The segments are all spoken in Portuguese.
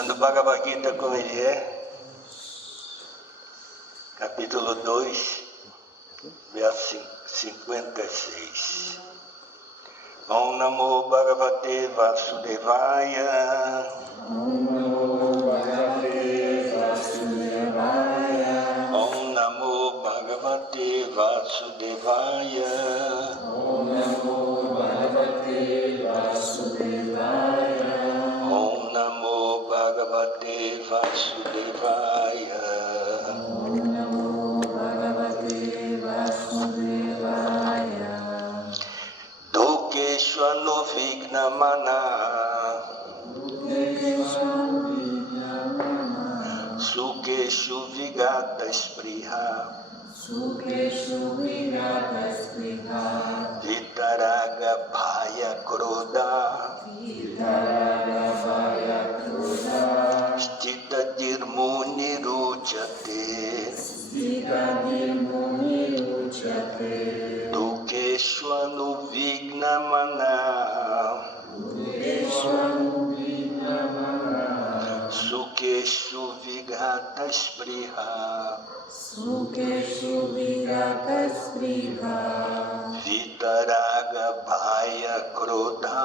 Lendo o Bhagavad Gita como ele é, capítulo 2, verso 56. Om Namo Bhagavate Vasudevaya. Om Namo Bhagavate Vasudevaya. Om Namo Bhagavate Vasudevaya. Om Namo Bhagavate Vasudevaya. Om Namo Bhagavate Vasudevaya. Om Namo Bhagavate Vasudevaya. Dukeshvanu Vignamana. Sukeshu Vigata Spriha. Sukeshu Vigata Spriha. Vitaraga Bhaya Krodha. Vitaraga Bhaya Krodha. Stita Dirmuni Ruchate. Stita Dirmuni Ruchate. Dukeshvanu Vignamana. Dukeshvanu Vignamana. Sukeshu Vigata Spriha. Sukeshu Vigata Spriha. Vitaraga Bhaya Krodha.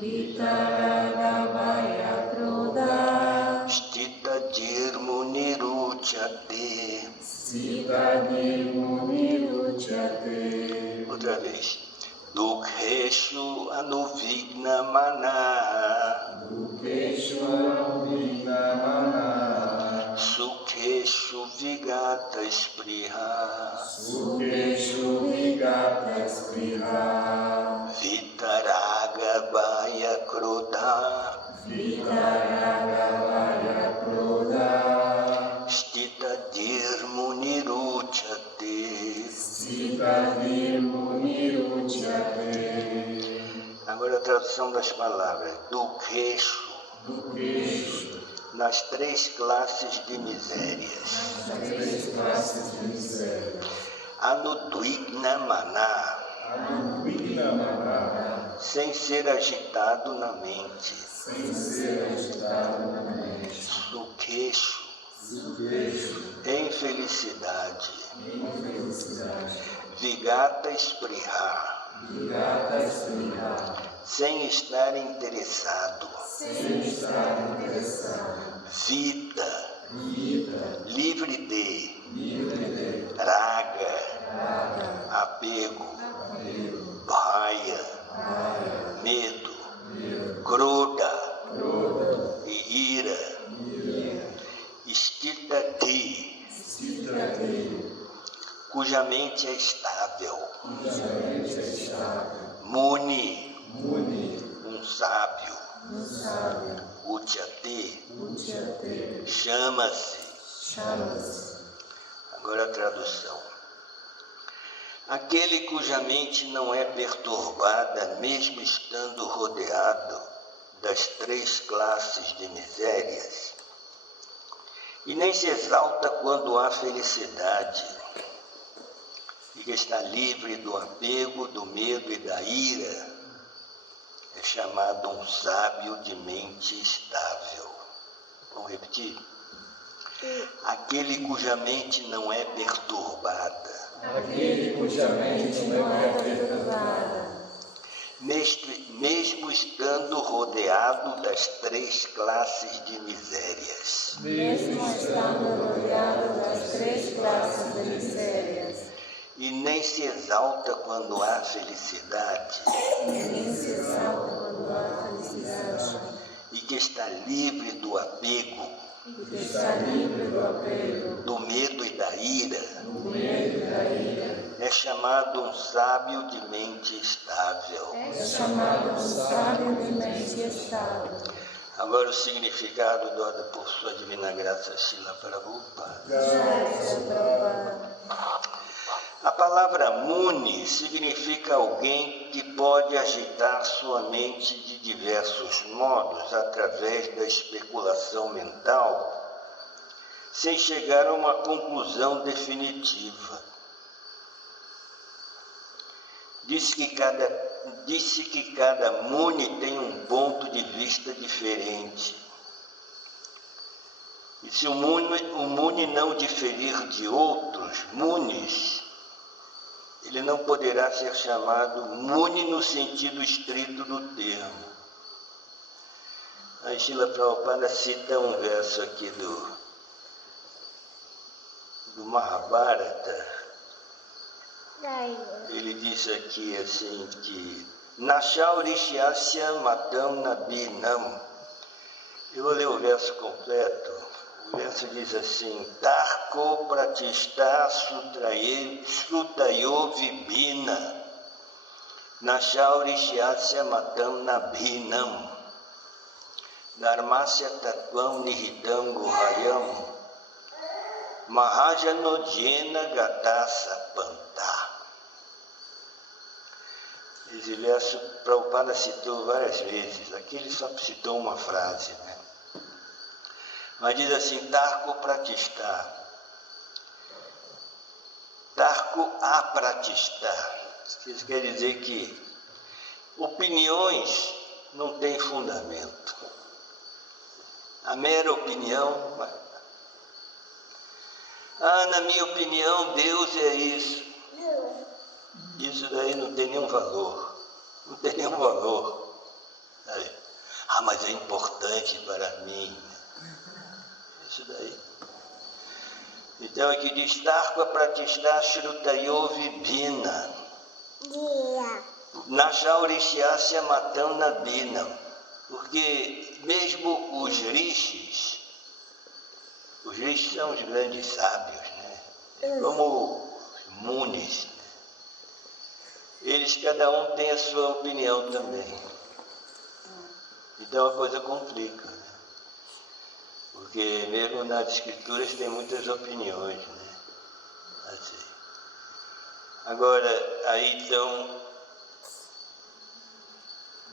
Vitaraga Bhaya Krodha. Stita Dirmuni Ruchate. Stita Dirmuni Ruchate. Outra vez. Dukheshu Anuvigna Mana. Dukeshu Vignamana. Sukheshu Vigata Spriha. Sukeshu Vigata Spriha. Vitaraga Bhaya Krodha. Vitaraga Bhaya Krodha. Stita Dirmuni Ruchate. Stita Dirmuni Ruchate. Agora a tradução das palavras. Dukeshu. Dukeshu. Nas três classes de misérias. As três classes de miséria. Anudvigna Mana. Vignamana. Sem ser agitado na mente. Sem ser agitado na mente. Sukheshu. Sukeshu. Em felicidade. Em felicidade. Vigata Spriha. Vigata Spriha. Sem estar interessado. Sem estar interessado. Vida. Vida. Livre de. Livre de. Raga. Raga. Apego. Apego. Bhaya. Bhaya. Medo. Medo. Krodha. Krodha. E ira. Ira. Stita Di. Stita Di. Cuja mente é estável. Cuja mente é estável. Muni. Muni. Um sábio. Um sábio. Uchate. Uchate. Chama-se. Chama-se. Agora a tradução. Aquele cuja mente não é perturbada, mesmo estando rodeado das três classes de misérias, e nem se exalta quando há felicidade, e que está livre do apego, do medo e da ira, é chamado um sábio de mente estável. Vamos repetir? Aquele cuja mente não é perturbada, Aquele cuja mente não é perturbada, mesmo estando rodeado das três classes de misérias, mesmo estando rodeado das três classes de misérias, e nem se exalta quando há felicidade, e nem se exalta quando há felicidade, e que está livre do apego, e que está livre do apego, do medo e da ira, do medo e da ira, é chamado um sábio de mente estável. é chamado um sábio de mente estável. Agora o significado dado por sua divina graça Srila Prabhupada. A palavra Muni significa alguém que pode agitar sua mente de diversos modos através da especulação mental, sem chegar a uma conclusão definitiva. Disse que cada Muni tem um ponto de vista diferente. se o Muni não diferir de outros Munis, ele não poderá ser chamado Muni no sentido estrito do termo. A Srila Prabhupada cita um verso aqui do Mahabharata. Ele diz aqui assim que Nashaurishasya matam nabinam. Eu vou ler o verso completo. O verso diz assim: Tarko pratista sutayo vibhina Nashaurishasya matam nabhinam Dharmasya tatvam nihitam guhayam Mahajanodhyena gatasa panta. Esse verso Prabhupada citou várias vezes. Aqui ele só citou uma frase, né? Mas diz assim: Tarko pratista, Tarko apratista. Isso quer dizer que opiniões não têm fundamento. A mera opinião, na minha opinião, Deus é isso. Isso daí não tem nenhum valor. Não tem nenhum valor. Mas é importante para mim. Isso daí. Então aqui diz Tarko pratista shrutayo vibhina Nashaurishasya matam nabinam. Porque mesmo os rishis são os grandes sábios, né? Como os munis, né? Eles, cada um tem a sua opinião também. Então a coisa complica, né? Porque mesmo nas escrituras tem muitas opiniões, né? Assim. Agora, aí então,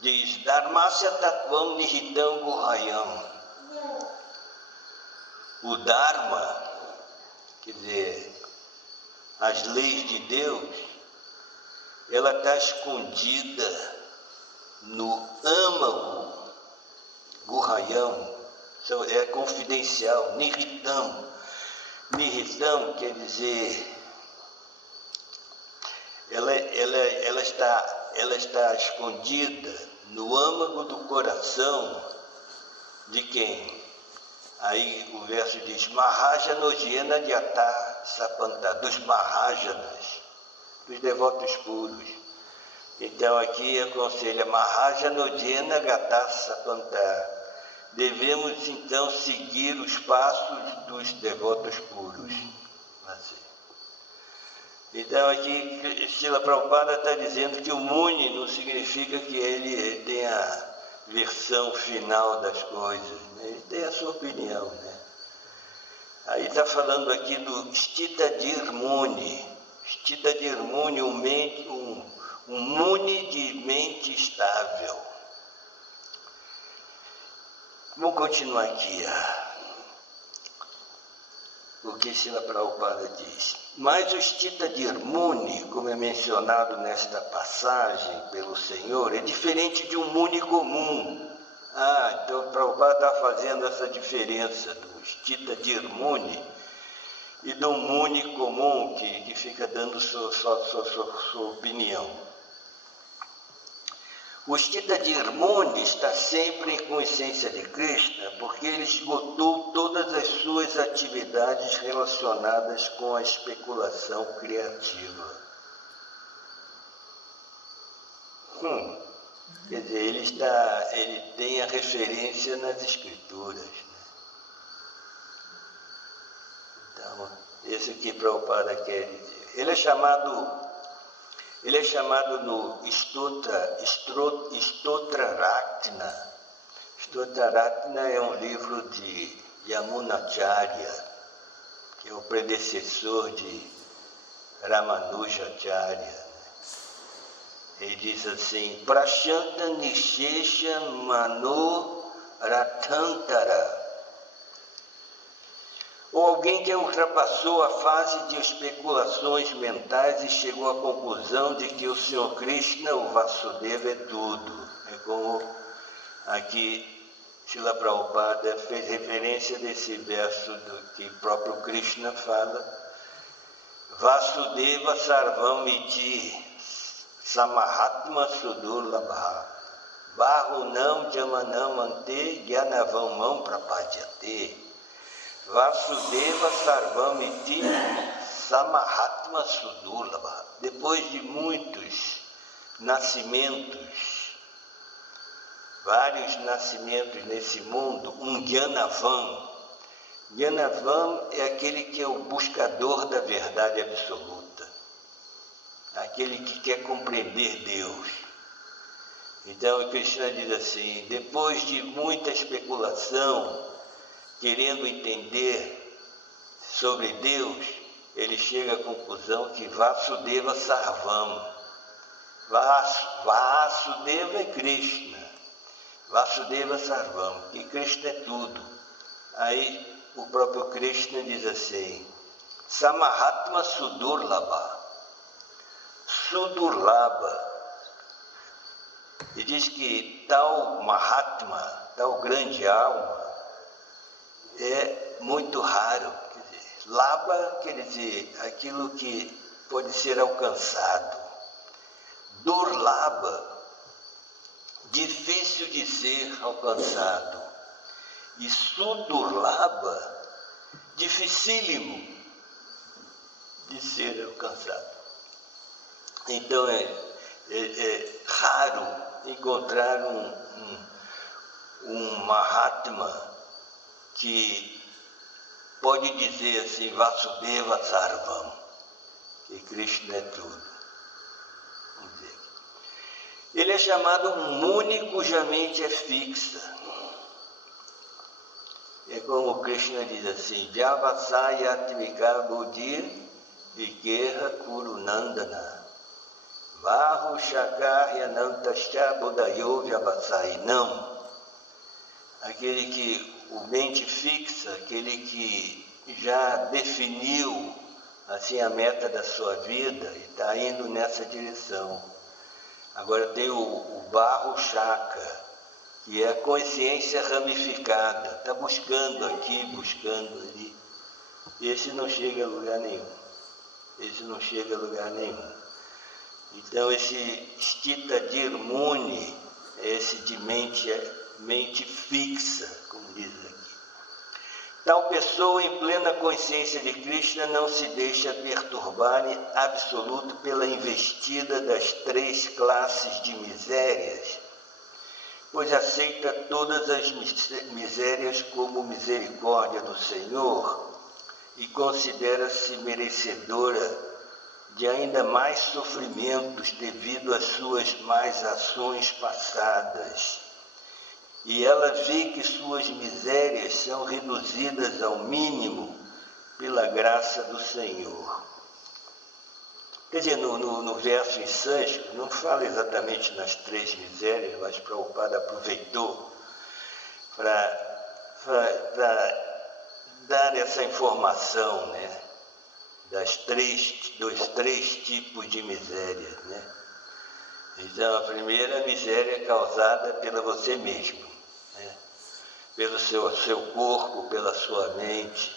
diz, Dharmasya tatvam nihitam guhayam. O Dharma, quer dizer, as leis de Deus, ela está escondida no âmago guhayam, é confidencial, nihitam. Nihitam quer dizer, ela está escondida no âmago do coração de quem? Aí o verso diz, Mahajanodhyena Gyata Sapanta, dos Mahajanas, dos devotos puros. Então aqui aconselha Mahajanodhyena Gyata Sapanta. Devemos então seguir os passos dos devotos puros. Assim. Então aqui Srila Prabhupada está dizendo que o Muni não significa que ele tenha a versão final das coisas, né? Ele tem a sua opinião, né? Aí está falando aqui do Stitadir Muni. Stitadir Muni, um Muni de mente estável. Vamos continuar aqui. O que Srila Prabhupada diz. Mas o Stitadir Muni, como é mencionado nesta passagem pelo Senhor, é diferente de um Muni comum. Então o Prabhupada está fazendo essa diferença do Stitadir Muni e do Muni comum, que fica dando sua opinião. O Stitadir Muni está sempre com a essência de Krishna, porque ele esgotou todas as suas atividades relacionadas com a especulação criativa. Quer dizer, ele tem a referência nas escrituras, né? Então, esse que Prabhupada quer dizer. Ele é chamado no Stotraratna. Stotraratna é um livro de Yamunacharya, que é o predecessor de Ramanujacharya. Ele diz assim, Prashanta Nishesha Mano Ratantara. Ou alguém que ultrapassou a fase de especulações mentais e chegou à conclusão de que o Senhor Krishna, o Vasudeva, é tudo. É como aqui Srila Prabhupada fez referência desse verso que o próprio Krishna fala: Vasudeva Sarvam Iti Samahatma Sudurlabha Bahunam Jamanam Ante Gyanavam Prapadyate. Vasudeva Sarvam Iti Samahatma Sudurlabha. Depois de muitos nascimentos, vários nascimentos nesse mundo, um Gyanavam. Gyanavam é aquele que é o buscador da verdade absoluta, aquele que quer compreender Deus. Então o Krishna diz assim: depois de muita especulação, querendo entender sobre Deus, ele chega à conclusão que Vasudeva Sarvam. Vasudeva é Krishna. Vasudeva Sarvam, que Krishna é tudo. Aí o próprio Krishna diz assim: Samahatma Sudurlabha. Sudurlabha. E diz que tal Mahatma, tal grande alma, é muito raro. Quer dizer, Labha quer dizer aquilo que pode ser alcançado. Durlabha, difícil de ser alcançado. E Sudurlabha, dificílimo de ser alcançado. Então é raro encontrar um Mahatma que pode dizer assim: Vasudeva Sarvam, que Krishna é tudo. Vamos dizer aqui. Ele é chamado Muni cuja mente é fixa. É como Krishna diz assim: Javasaya Atmika Buddhi Vikeha Kurunandana Vahu Shakarya Nantascha Budayo Javasai. Não. Aquele que o mente fixa, aquele que já definiu assim a meta da sua vida e está indo nessa direção. Agora tem o Vahu Shaka, que é a consciência ramificada, está buscando aqui, buscando ali. Esse não chega a lugar nenhum. Esse não chega a lugar nenhum. Então esse Stitadir Muni é esse de mente fixa, como diz aqui. Tal pessoa em plena consciência de Krishna não se deixa perturbar em absoluto pela investida das 3 classes de misérias, pois aceita todas as misérias como misericórdia do Senhor e considera-se merecedora de ainda mais sofrimentos devido às suas más ações passadas. E ela vê que suas misérias são reduzidas ao mínimo pela graça do Senhor. Quer dizer, no verso em sânscrito, não fala exatamente nas 3 misérias, mas Prabhupada aproveitou para dar essa informação, né? Dos três tipos de miséria, né? Então, a primeira miséria é causada pela você mesmo, né? Pelo seu corpo, pela sua mente.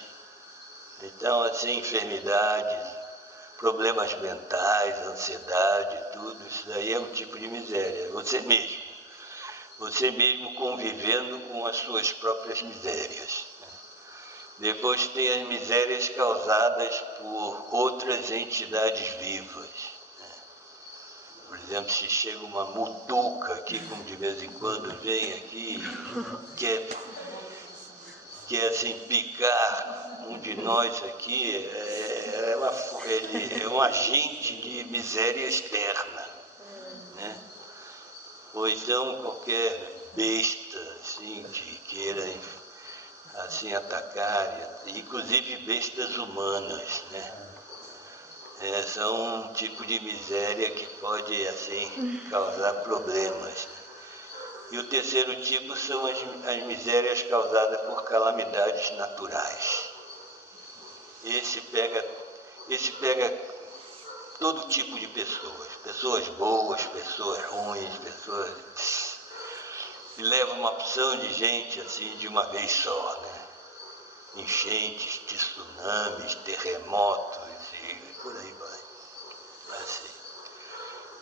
Então, assim, enfermidades, problemas mentais, ansiedade, tudo isso daí é um tipo de miséria. Você mesmo convivendo com as suas próprias misérias. Depois tem as misérias causadas por outras entidades vivas. Por exemplo, se chega uma mutuca aqui, como de vez em quando vem aqui, quer assim, picar um de nós aqui, ele é um agente de miséria externa, né? Ou então qualquer besta assim, que queira assim atacar, inclusive bestas humanas, né? São um tipo de miséria que pode assim causar problemas. E o terceiro tipo são as misérias causadas por calamidades naturais. Esse pega todo tipo de pessoas boas, pessoas ruins, pessoas e leva uma opção de gente assim de uma vez só, né? Enchentes, tsunamis, terremotos e por aí vai. Assim.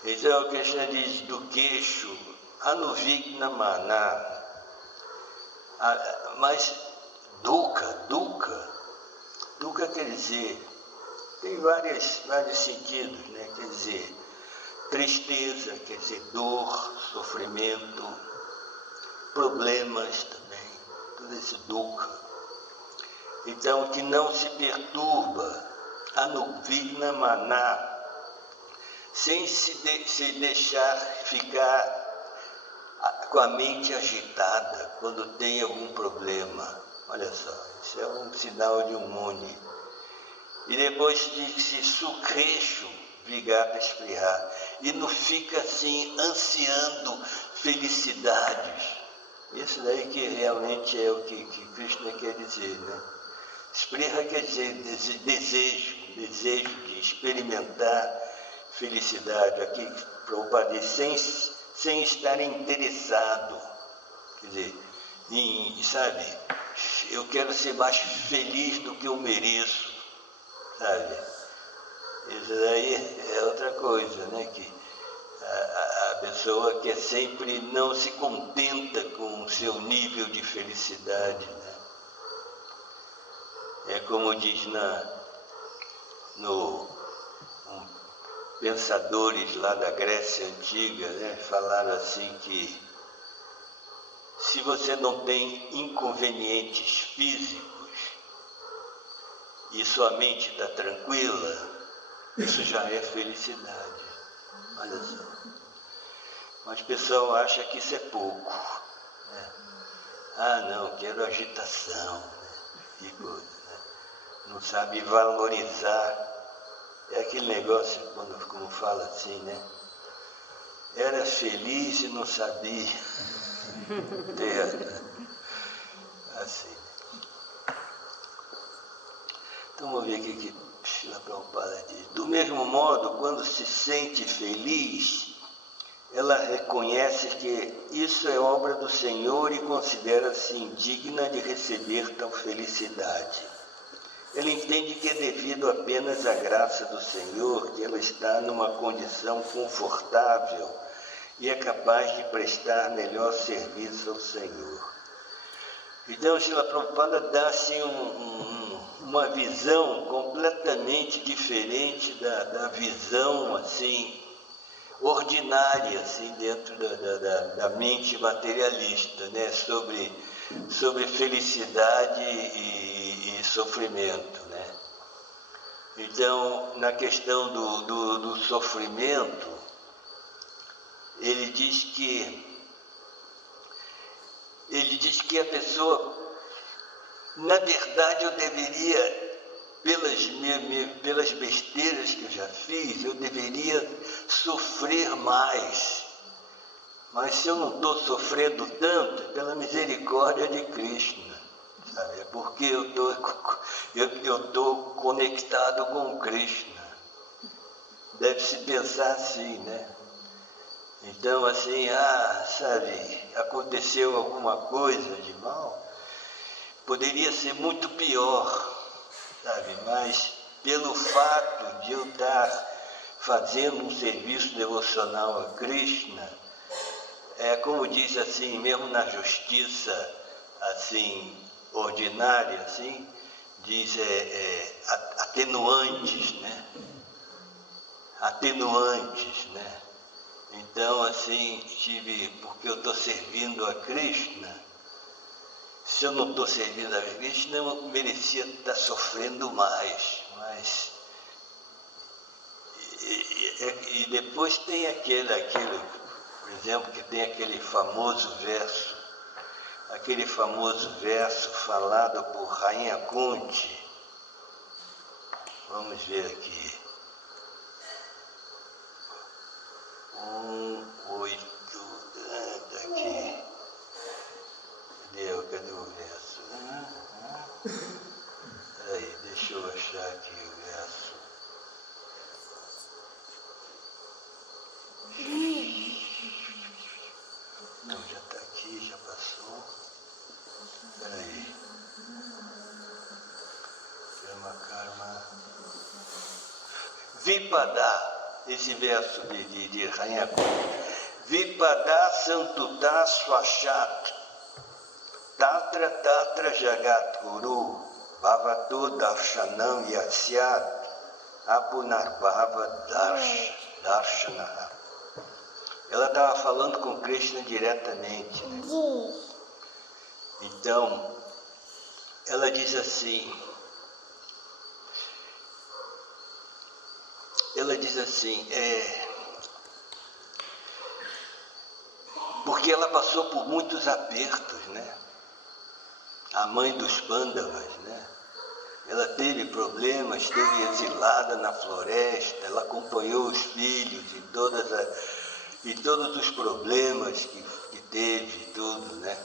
Então, Krishna diz do queixo, anuvigna maná, mas dukkha quer dizer, tem vários sentidos, né? Quer dizer, tristeza, quer dizer, dor, sofrimento, problemas também, tudo isso dukkha. Então, que não se perturba, anuvigna maná, sem se deixar ficar com a mente agitada quando tem algum problema. Olha só, isso é um sinal de um muni. E depois diz-se sukreshu, vigata espriha, e não fica assim ansiando felicidades. Isso daí que realmente é o que Krishna quer dizer, né? Espriha quer dizer desejo de experimentar felicidade. Aqui Prabhupada diz, sem estar interessado. Quer dizer, sabe, eu quero ser mais feliz do que eu mereço, sabe? Isso daí é outra coisa, né? Que a pessoa quer sempre, não se contenta com o seu nível de felicidade, né? É como diz pensadores lá da Grécia Antiga, né? Falaram assim que se você não tem inconvenientes físicos e sua mente está tranquila, isso já é felicidade. Olha só. Mas o pessoal acha que isso é pouco, né? Ah, não, quero agitação, né? E coisa, né? Não sabe valorizar. É aquele negócio, como fala assim, né? Era feliz e não sabia ter, assim. Então vamos ver o que Srila Prabhupada diz. Do mesmo modo, quando se sente feliz, ela reconhece que isso é obra do Senhor e considera-se indigna de receber tal felicidade. Ela entende que é devido apenas à graça do Senhor que ela está numa condição confortável e é capaz de prestar melhor serviço ao Senhor. Então, Srila Prabhupada dá assim uma visão completamente diferente da visão assim ordinária assim dentro da mente materialista, né? sobre felicidade e sofrimento, né? Então, na questão do sofrimento, ele diz que a pessoa, na verdade, eu deveria, pelas besteiras que eu já fiz, eu deveria sofrer mais. Mas se eu não estou sofrendo tanto, é pela misericórdia de Krishna, sabe? É porque eu estou conectado com Krishna. Deve-se pensar assim, né? Então, assim, sabe, aconteceu alguma coisa de mal, poderia ser muito pior, sabe? Mas pelo fato de eu estar fazendo um serviço devocional a Krishna, como diz assim, mesmo na justiça assim ordinária, assim, diz atenuantes, né? Atenuantes, né? Então, assim, porque eu estou servindo a Krishna, se eu não estou servindo a Krishna, eu merecia estar sofrendo mais, mas e depois tem aquele, por exemplo, que tem aquele famoso verso falado por Rainha Kunti. Vamos ver aqui. 1:8, daqui. Cadê o verso? Peraí, deixa eu achar aqui o verso. Não, já está aqui, Vipada, esse verso de Rainha Kunda. Vipada Santutá Swachat, Tatra Tatra Jagat Guru, Bhavato Darshanam Yasyat, Apunarbhava Darshanaha. Ela estava falando com Krishna diretamente, né? Então, ela diz assim, porque ela passou por muitos apertos, né? A mãe dos Pandavas, né? Ela teve problemas, esteve exilada na floresta, ela acompanhou os filhos e todos os problemas que teve, tudo, né?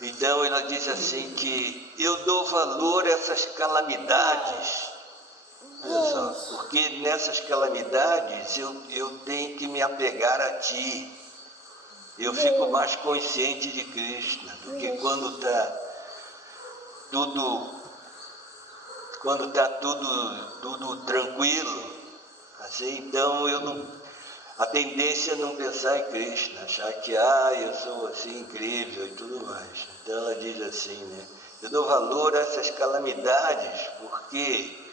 Então ela diz assim que eu dou valor a essas calamidades, olha só, porque nessas calamidades eu tenho que me apegar a Ti. Eu fico mais consciente de Krishna do que quando está tudo tranquilo. Assim, então a tendência é não pensar em Krishna, achar que eu sou assim incrível e tudo mais. Então ela diz assim, né? Eu dou valor a essas calamidades, porque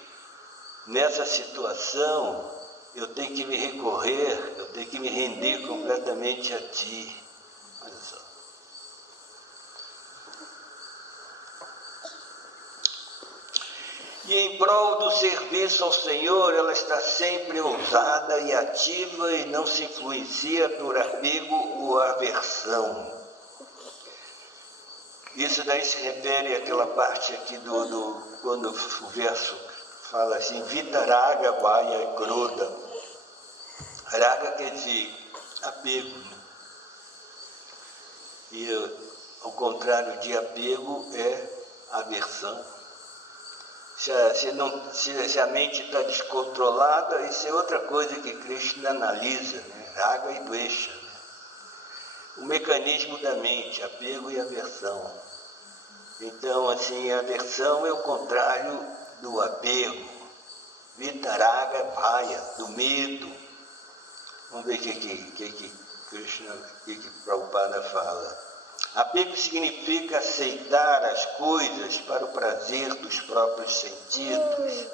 nessa situação eu tenho que me recorrer, eu tenho que me render completamente a Ti. Olha só. E em prol do serviço ao Senhor, ela está sempre ousada e ativa e não se influencia por apego ou aversão. Isso daí se refere àquela parte aqui quando o verso fala assim, Vitaraga, Vaya e Kroda. Raga quer dizer apego, né? E ao contrário de apego é aversão. Se a mente está descontrolada, isso é outra coisa que Krishna analisa, né? Raga e Dvesha. Né? O mecanismo da mente, apego e aversão. Então, assim, a aversão é o contrário do apego. Vitaraga, Bhaya, do medo. Vamos ver o que Krishna, que Prabhupada fala. Apego significa aceitar as coisas para o prazer dos próprios sentidos.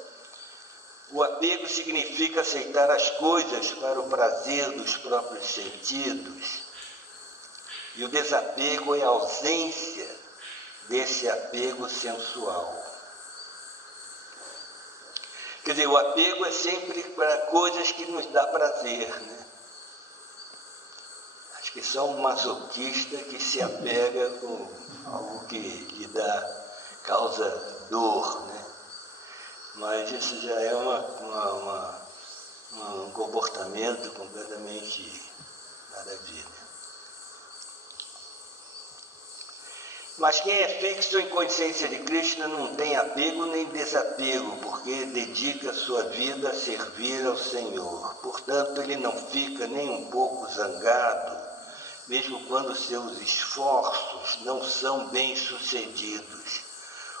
O apego significa aceitar as coisas para o prazer dos próprios sentidos. E o desapego é a ausência desse apego sensual. Quer dizer, o apego é sempre para coisas que nos dão prazer, né? Acho que só um masoquista que se apega com algo que lhe causa dor, né? Mas isso já é um comportamento completamente nada a ver, né? Mas quem é fixo em consciência de Krishna não tem apego nem desapego, porque dedica sua vida a servir ao Senhor. Portanto, ele não fica nem um pouco zangado, mesmo quando seus esforços não são bem-sucedidos.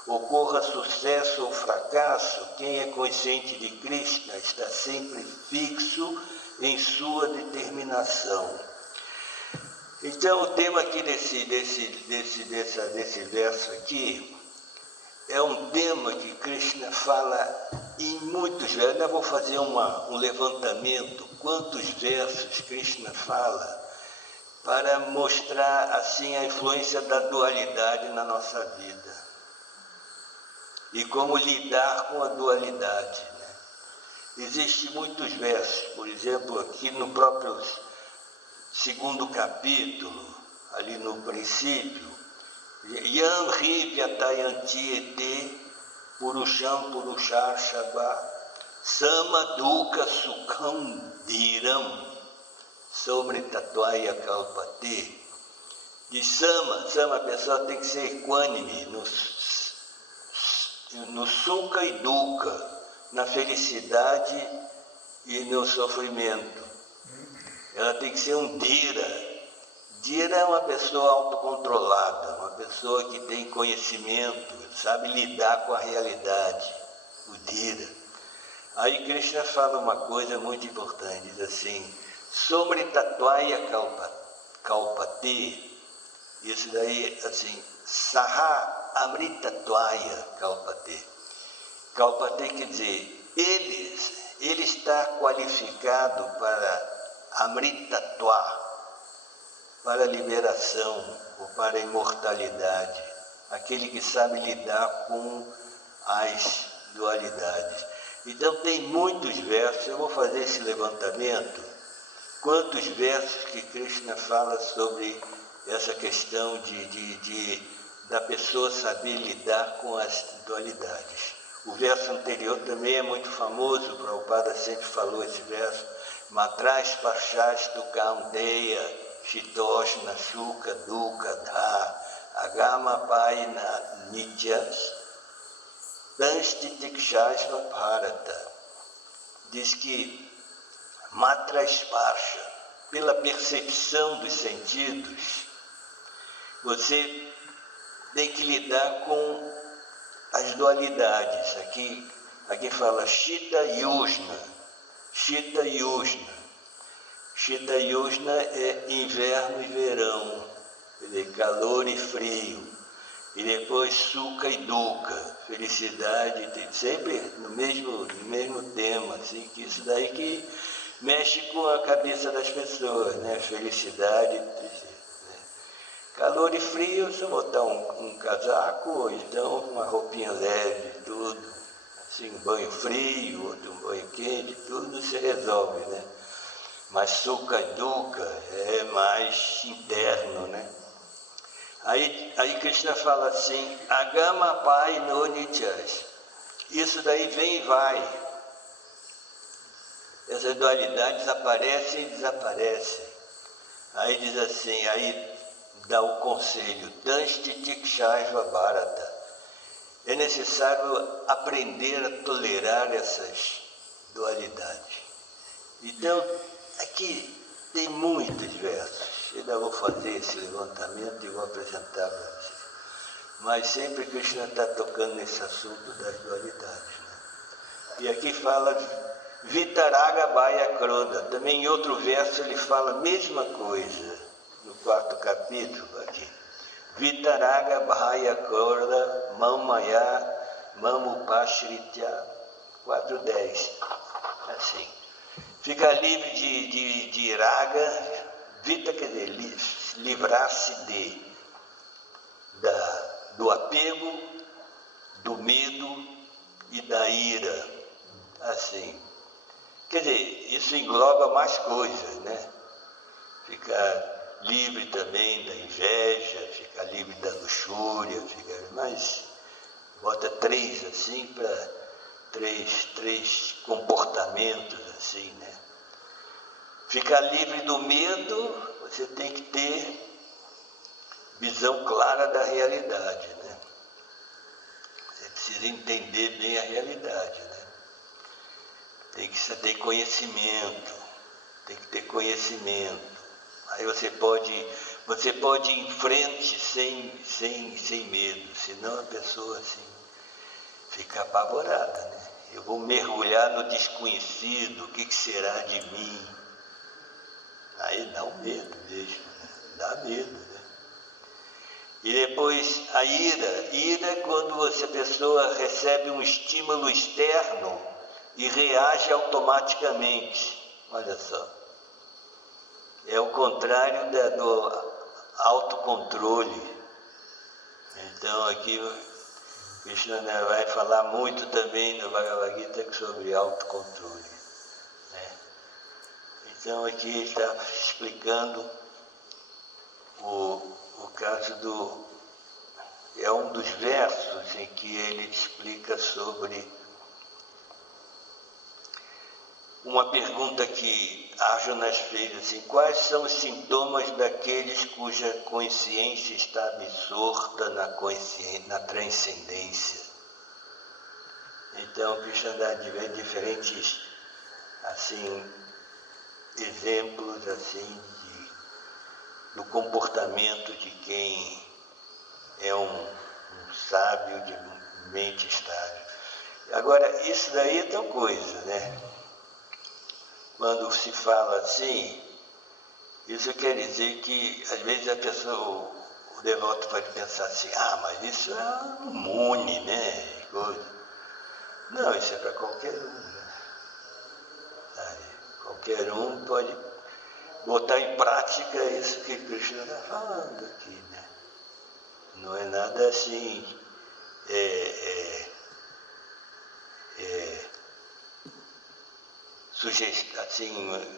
Ocorra sucesso ou fracasso, quem é consciente de Krishna está sempre fixo em sua determinação. Então, o tema aqui desse verso aqui é um tema que Krishna fala em muitos versos. Eu ainda vou fazer um levantamento, quantos versos Krishna fala, para mostrar assim a influência da dualidade na nossa vida e como lidar com a dualidade, né? Existem muitos versos, por exemplo, aqui no próprio segundo capítulo, ali no princípio, Yam Ri Vyatayanti Ete Purusham Purushar Shaba Sama Dukkha Sukham Dhiram sobre Tattvaya Kalpate. De Sama, a pessoa tem que ser equânime no Sukha e Dukkha, na felicidade e no sofrimento. Ela tem que ser um Dhira. Dhira é uma pessoa autocontrolada, uma pessoa que tem conhecimento, sabe lidar com a realidade, o Dhira. Aí Krishna fala uma coisa muito importante, diz assim, Somritattvaya kalpate, isso daí, assim, Saha amritattvaya kalpate. Kalpate quer dizer, ele está qualificado para amritattva, para a liberação ou para a imortalidade, aquele que sabe lidar com as dualidades. Então tem muitos versos, eu vou fazer esse levantamento, quantos versos que Krishna fala sobre essa questão da pessoa saber lidar com as dualidades. O verso anterior também é muito famoso, o Prabhupada sempre falou esse verso, Matras Pashastu Kaunteya Shitoshna Sukha Dukha Dha Agama Paina Nityas Danstitikshasva Bharata. Diz que Matrasparsha, pela percepção dos sentidos, você tem que lidar com as dualidades. Aqui fala Shita Yusna. Shita Yusna. Shita Yusna é inverno e verão, quer dizer, calor e frio. E depois Sukha e Dukkha, felicidade, sempre no mesmo tema, assim, que isso daí que mexe com a cabeça das pessoas, né? Felicidade e tristeza. Calor e frio, você botar um casaco, ou então uma roupinha leve, tudo. Assim, um banho frio, outro um banho quente, tudo se resolve, né? Mas Sukha e Dukkha é mais interno, né? Aí Krishna fala assim, Agama Pai no Nityas. Isso daí vem e vai. Essas dualidades aparecem e desaparecem. Aí diz assim, aí dá o conselho, Danstitikshasva Bharata. É necessário aprender a tolerar essas dualidades. Então, aqui tem muitos versos. Eu ainda vou fazer esse levantamento e vou apresentar para vocês. Mas sempre Krishna está tocando nesse assunto das dualidades, né? E aqui fala Vitaraga Bhaya Krodha. Também em outro verso ele fala a mesma coisa, no 4º capítulo aqui. Vitaraga Bhaya Krodha Mamaya Mamupashritya 4:10. Assim. Fica livre de raga, vita quer dizer, livrar-se do apego, do medo e da ira. Assim. Quer dizer, isso engloba mais coisas, né? Ficar livre também da inveja, ficar livre da luxúria, mas bota 3 assim para três comportamentos assim, né? Ficar livre do medo, você tem que ter visão clara da realidade, né? Você precisa entender bem a realidade, né? Tem que ter conhecimento, tem que ter conhecimento. Aí você pode ir em frente sem medo, senão a pessoa assim fica apavorada, né? Eu vou mergulhar no desconhecido, o que será de mim? Aí dá um medo mesmo, né? Dá medo, né? E depois a ira é quando a pessoa recebe um estímulo externo e reage automaticamente. Olha só. É o contrário do autocontrole. Então aqui Krishna vai falar muito também no Bhagavad Gita sobre autocontrole, né? Então aqui ele está explicando o caso é um dos versos em que ele explica sobre uma pergunta que Arjuna fez assim, quais são os sintomas daqueles cuja consciência está absorta na transcendência? Então, Krishna dá diferentes assim, exemplos assim, do comportamento de quem é um sábio de mente estável. Agora, isso daí é tal coisa, né? Quando se fala assim, isso quer dizer que, às vezes, a pessoa, o devoto pode pensar assim, mas isso é um mune, né? Coisa. Não, isso é para qualquer um, né? Sabe? Qualquer um pode botar em prática isso que Krishna está falando aqui, né? Não é nada assim, assim,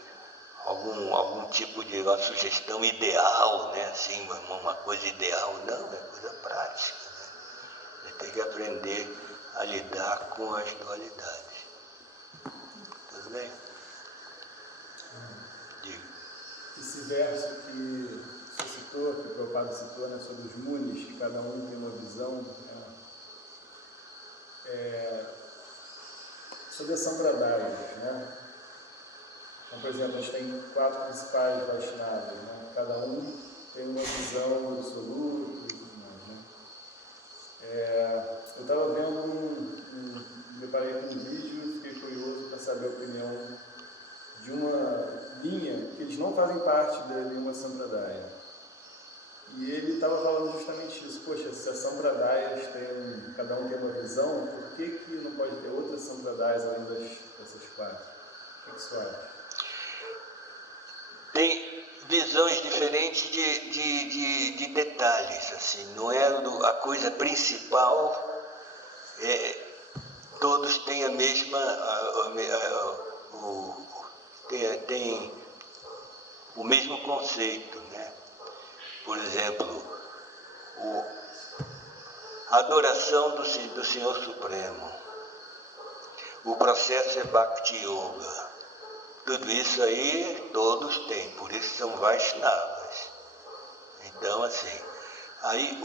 algum tipo de uma sugestão ideal, né? Assim, uma coisa ideal, não, é coisa prática, né? Você tem que aprender a lidar com as dualidades. Tudo bem? Diga. Esse verso que você citou, que o Prabhupada citou, né, sobre os munis, que cada um tem uma visão, sobre as Sampradayas, né? Então, por exemplo, a gente tem 4 principais Vaishnavas, né? Cada um tem uma visão absoluta e tudo mais, né? Eu estava vendo me deparei com um vídeo e fiquei curioso para saber a opinião de uma linha que eles não fazem parte de nenhuma Sampradaya. E ele estava falando justamente isso. Poxa, se as Sampradayas cada um tem uma visão, por que não pode ter outras Sampradayas além dessas 4? O que você acha? Tem visões diferentes de detalhes, assim, não é a coisa principal, todos têm a mesma, tem o mesmo conceito, né? Por exemplo, a adoração do Senhor Supremo, o processo é Bhakti Yoga. Tudo isso aí, todos têm, por isso são Vaishnavas. Então, assim, aí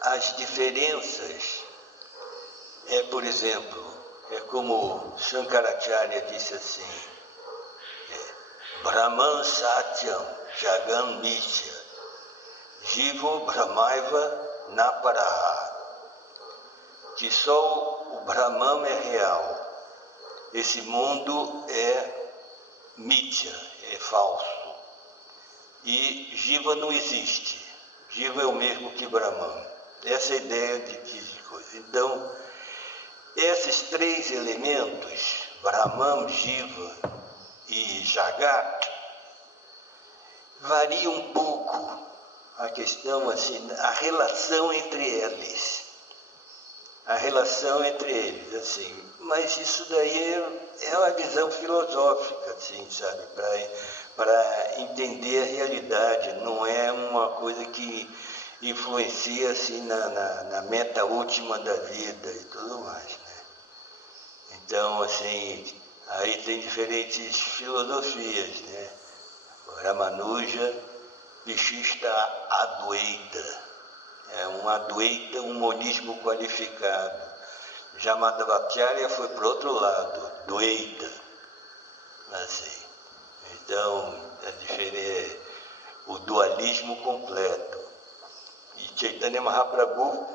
as diferenças por exemplo, como Shankaracharya disse assim, Brahman Satyam Jagam Mithya Jivo Brahmaiva Naparaha, que só o Brahman é real. Esse mundo é mithya, é falso. E Jiva não existe. Jiva é o mesmo que Brahman. Essa é a ideia de coisa. Então, esses 3 elementos, Brahman, Jiva e Jagat, varia um pouco a questão, assim, a relação entre eles. A relação entre eles, assim. Mas isso daí é uma visão filosófica, assim, sabe? Para entender a realidade, não é uma coisa que influencia assim na meta última da vida e tudo mais, né? Então, assim, aí tem diferentes filosofias, né? Ramanuja, Vishishta Advaita, é um Advaita, um monismo qualificado. Já Madhvacharya foi para o outro lado, Dvaita, assim. Então, é diferente, o dualismo completo. E Chaitanya Mahaprabhu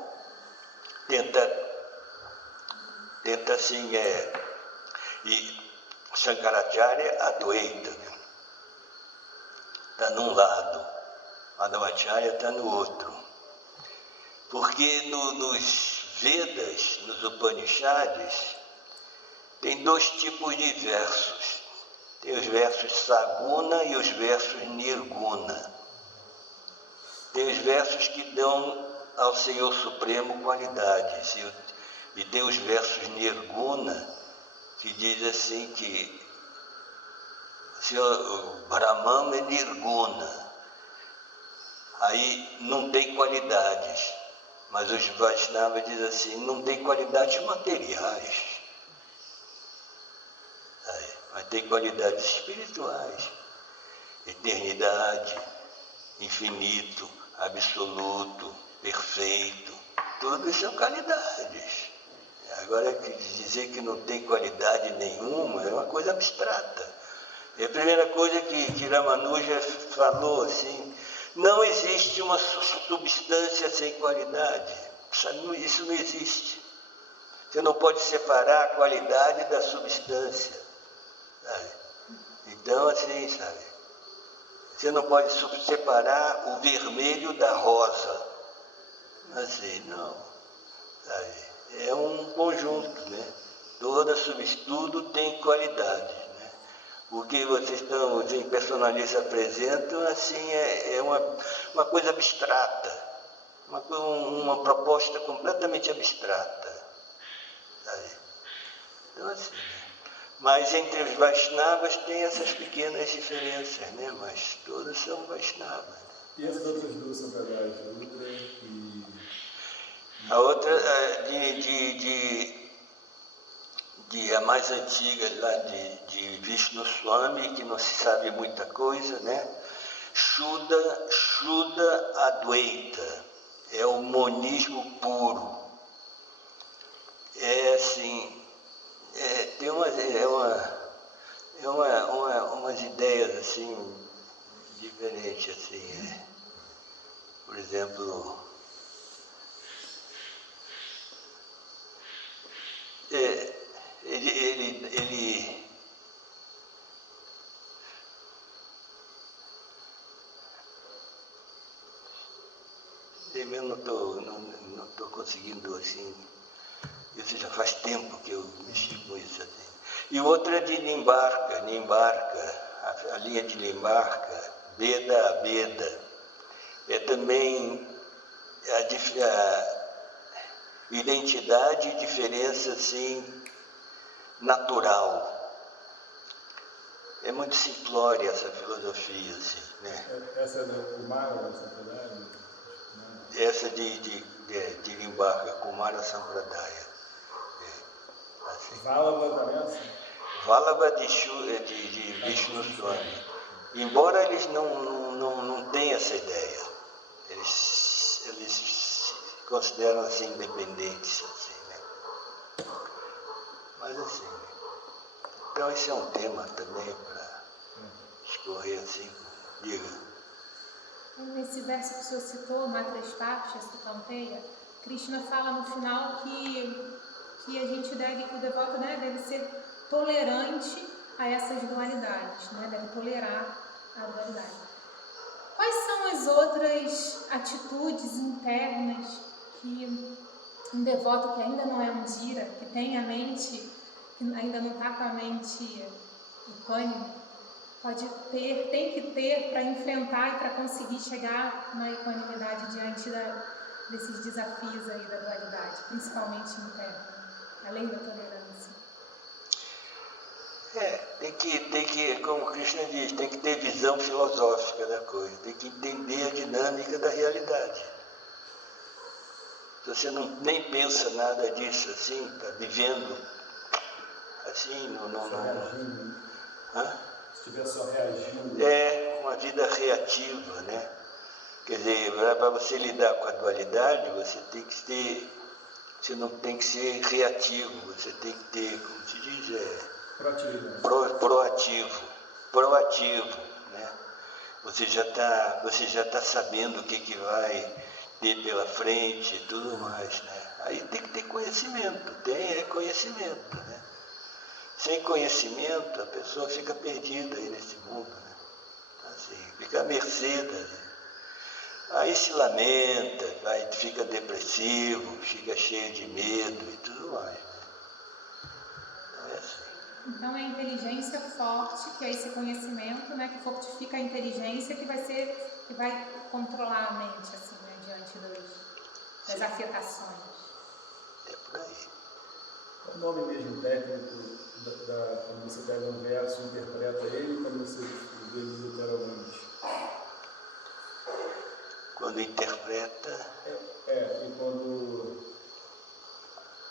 tenta assim, e Shankaracharya Advaita, está num lado, Madhvacharya está no outro. Porque nos Vedas, nos Upanishads, tem 2 tipos de versos. Tem os versos Saguna e os versos Nirguna. Tem os versos que dão ao Senhor Supremo qualidades. E tem os versos Nirguna, que diz assim que o Brahman é Nirguna. Aí não tem qualidades. Mas os Vaishnavas dizem assim, não tem qualidades materiais. Mas tem qualidades espirituais. Eternidade, infinito, absoluto, perfeito. Tudo são qualidades. Agora, dizer que não tem qualidade nenhuma é uma coisa abstrata. É a primeira coisa que Ramanuja falou, assim, não existe uma substância sem qualidade. Isso não existe. Você não pode separar a qualidade da substância, sabe? Então, assim, sabe? Você não pode separar o vermelho da rosa. Assim, não. Sabe? É um conjunto, né? Tudo tem qualidade, né? O que vocês estão, os personalistas apresentam, assim, é uma coisa abstrata, uma proposta completamente abstrata, sabe? Então, assim, né? Mas entre os Vaishnavas tem essas pequenas diferenças, né? Mas todos são Vaishnavas. E as outras duas Sampradayas, Rudra e... A outra, a mais antiga, lá de Vishnu Swami, que não se sabe muita coisa, né? Shuddha Advaita, é o monismo puro. É assim, tem umas ideias assim, diferentes, assim, por exemplo, ele mesmo não estou conseguindo, assim, isso já faz tempo que eu mexi com isso, assim. E outra é de Nimbarka, a linha de Nimbarka, Beda a Beda, é também a identidade e diferença, assim, natural. É muito simplória essa filosofia, assim, né? Essa é da Kumara Sampradaya? Essa de Nimbarka, Kumara Sampradaya. Assim. Vallabha também é assim? Vallabha de Vishnu Swami. Embora eles não tenham essa ideia, eles se consideram assim independentes, assim, né? Mas assim, então esse é um tema também para escorrer assim, diga. Nesse verso que o senhor citou, Matras Parshas, do Kampeya, Krishna fala no final que a gente que o devoto, né, deve ser tolerante a essas dualidades, né, deve tolerar a dualidade. Quais são as outras atitudes internas que um devoto que ainda não é um Dhira, que tem a mente, que ainda não está com a mente equânime, tem que ter para enfrentar e para conseguir chegar na equanimidade diante desses desafios aí da dualidade, principalmente interna, além da tolerância? Tem que, como o Krishna diz, tem que ter visão filosófica da coisa, tem que entender a dinâmica da realidade. Se você nem pensa nada disso assim, está vivendo assim, Se estiver só reagindo. Uma vida reativa, né? Quer dizer, para você lidar com a dualidade, você não tem que ser reativo, você tem que ter, como se diz, proativo, né? Você já está sabendo o que vai ter pela frente e tudo mais, né? Aí tem que ter conhecimento, conhecimento, né? Sem conhecimento, a pessoa fica perdida aí nesse mundo, né? Assim, fica à mercê, né? Aí se lamenta, fica depressivo, fica cheio de medo e tudo mais, né? Então é assim. Então é a inteligência forte, que é esse conhecimento, né, que fortifica a inteligência, que vai controlar a mente, assim, né, diante das afetações. É por aí. Qual o nome mesmo técnico quando você pega um verso e interpreta ele, quando você vê ele literalmente? Quando interpreta... E quando...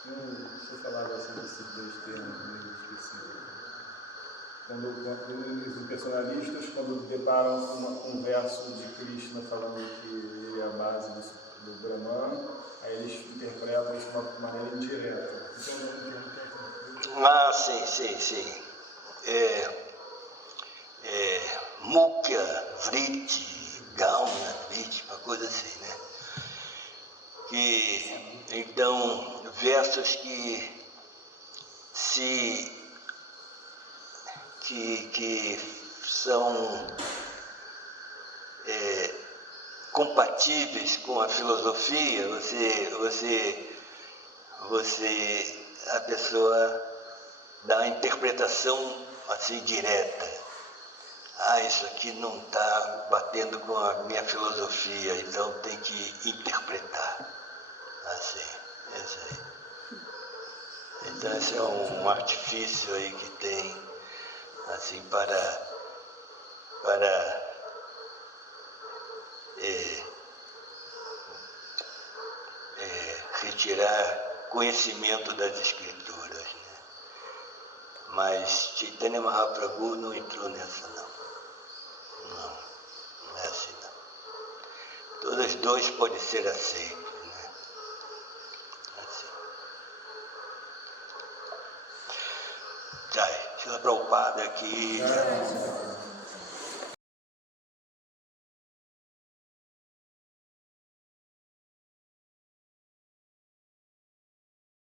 Deixa eu falar assim desses dois termos, meio esquecido. Quando os personalistas, quando deparam um verso de Krishna falando que ele é a base do Brahman, aí eles interpretam isso de uma maneira indireta. Sim. Mukya, Vritti, Gauna, Vritti, uma coisa assim, né? Então, versos que são compatíveis com a filosofia, a pessoa dá a interpretação assim direta. Isso aqui não está batendo com a minha filosofia, então tem que interpretar. Assim, isso aí. Então esse é um artifício aí que tem, assim, para retirar conhecimento das escrituras, né? Mas Chaitanya Mahaprabhu não entrou nessa, não. Não é assim, não. Todos dois podem ser aceitos, né? Assim. Jai, Srila Prabhupada aqui.